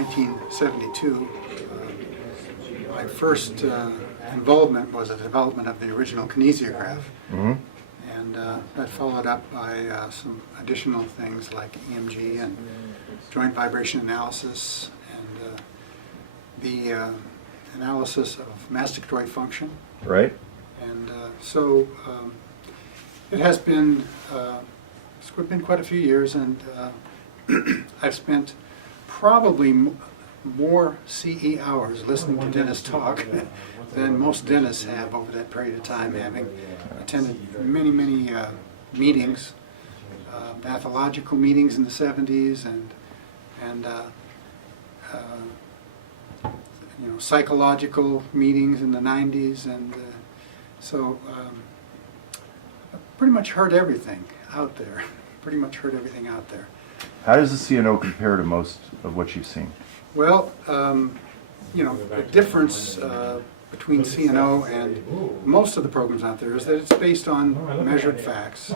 1972. My first involvement was the development of the original kinesiograph. Mm-hmm. And that followed up by some additional things like EMG and joint vibration analysis and the analysis of masticatory function. Right. And so it has been, it's been quite a few years, and I've spent probably more CE hours listening to dentists talk than most dentists have over that period of time, having attended many, many meetings, pathological meetings in the 70s, and you know, psychological meetings in the 90s, and so I've pretty much heard everything out there. Pretty much heard everything out there. How does the CNO compare to most of what you've seen? Well, you know, the difference between CNO and most of the programs out there is that it's based on measured facts.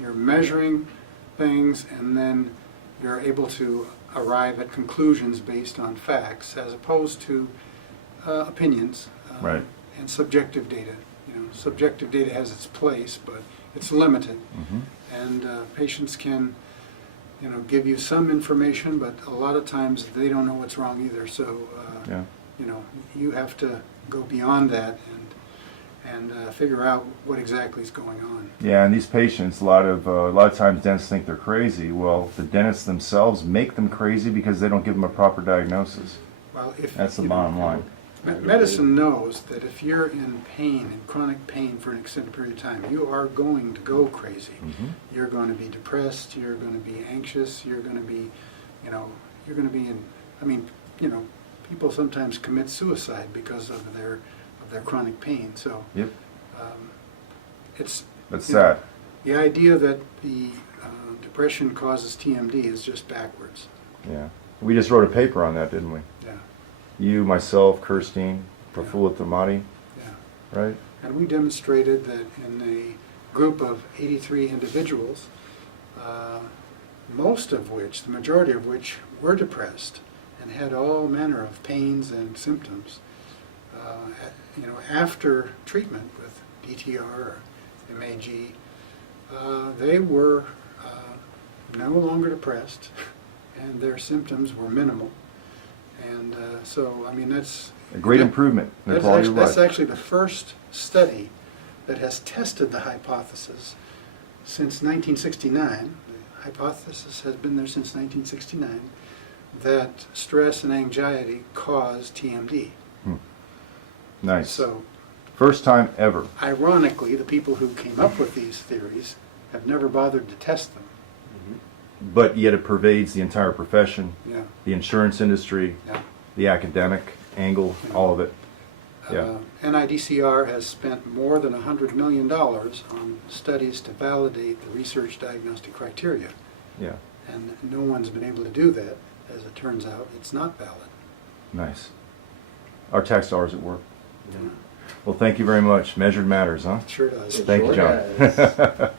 You're measuring things, and then you're able to arrive at conclusions based on facts, as opposed to opinions Right. and subjective data. You know, subjective data has its place, but it's limited, Mm-hmm. and patients can, you know, give you some information, but a lot of times they don't know what's wrong either. So, Yeah. you know, you have to go beyond that and figure out what exactly is going on. Yeah, and these patients, a lot of times dentists think they're crazy. Well, the dentists themselves make them crazy because they don't give them a proper diagnosis. Well, if That's the you know, bottom line. Medicine knows that if you're in pain, in chronic pain for an extended period of time, you are going to go crazy. Mm-hmm. You're going to be depressed, you're going to be anxious, you're going to be, you know, you're going to be in, I mean, you know, people sometimes commit suicide because of their chronic pain. So Yep. it's That's you know, sad. the idea that the depression causes TMD is just backwards. Yeah. We just wrote a paper on that, didn't we? Yeah, You, myself, Kirstein, Prafula Tamati, yeah. right? And we demonstrated that in a group of 83 individuals, most of which, the majority of which, were depressed and had all manner of pains and symptoms. You know, after treatment with DTR or MAG, they were no longer depressed, and their symptoms were minimal. And so, I mean, that's A great improvement in the quality of life. that's actually the first study that has tested the hypothesis since 1969. The hypothesis has been there since 1969 that stress and anxiety cause TMD. Nice. So, First time ever. ironically, the people who came up with these theories have never bothered to test them. But yet it pervades the entire profession, Yeah, the insurance industry, yeah. the academic angle, all of it. Yeah. NIDCR has spent more than $100 million on studies to validate the research diagnostic criteria. Yeah. And no one's been able to do that. As it turns out, it's not valid. Nice. Our tax dollars at work. Yeah. Well, thank you very much. Measured matters, huh? It sure does. Thank you, Sure John. does.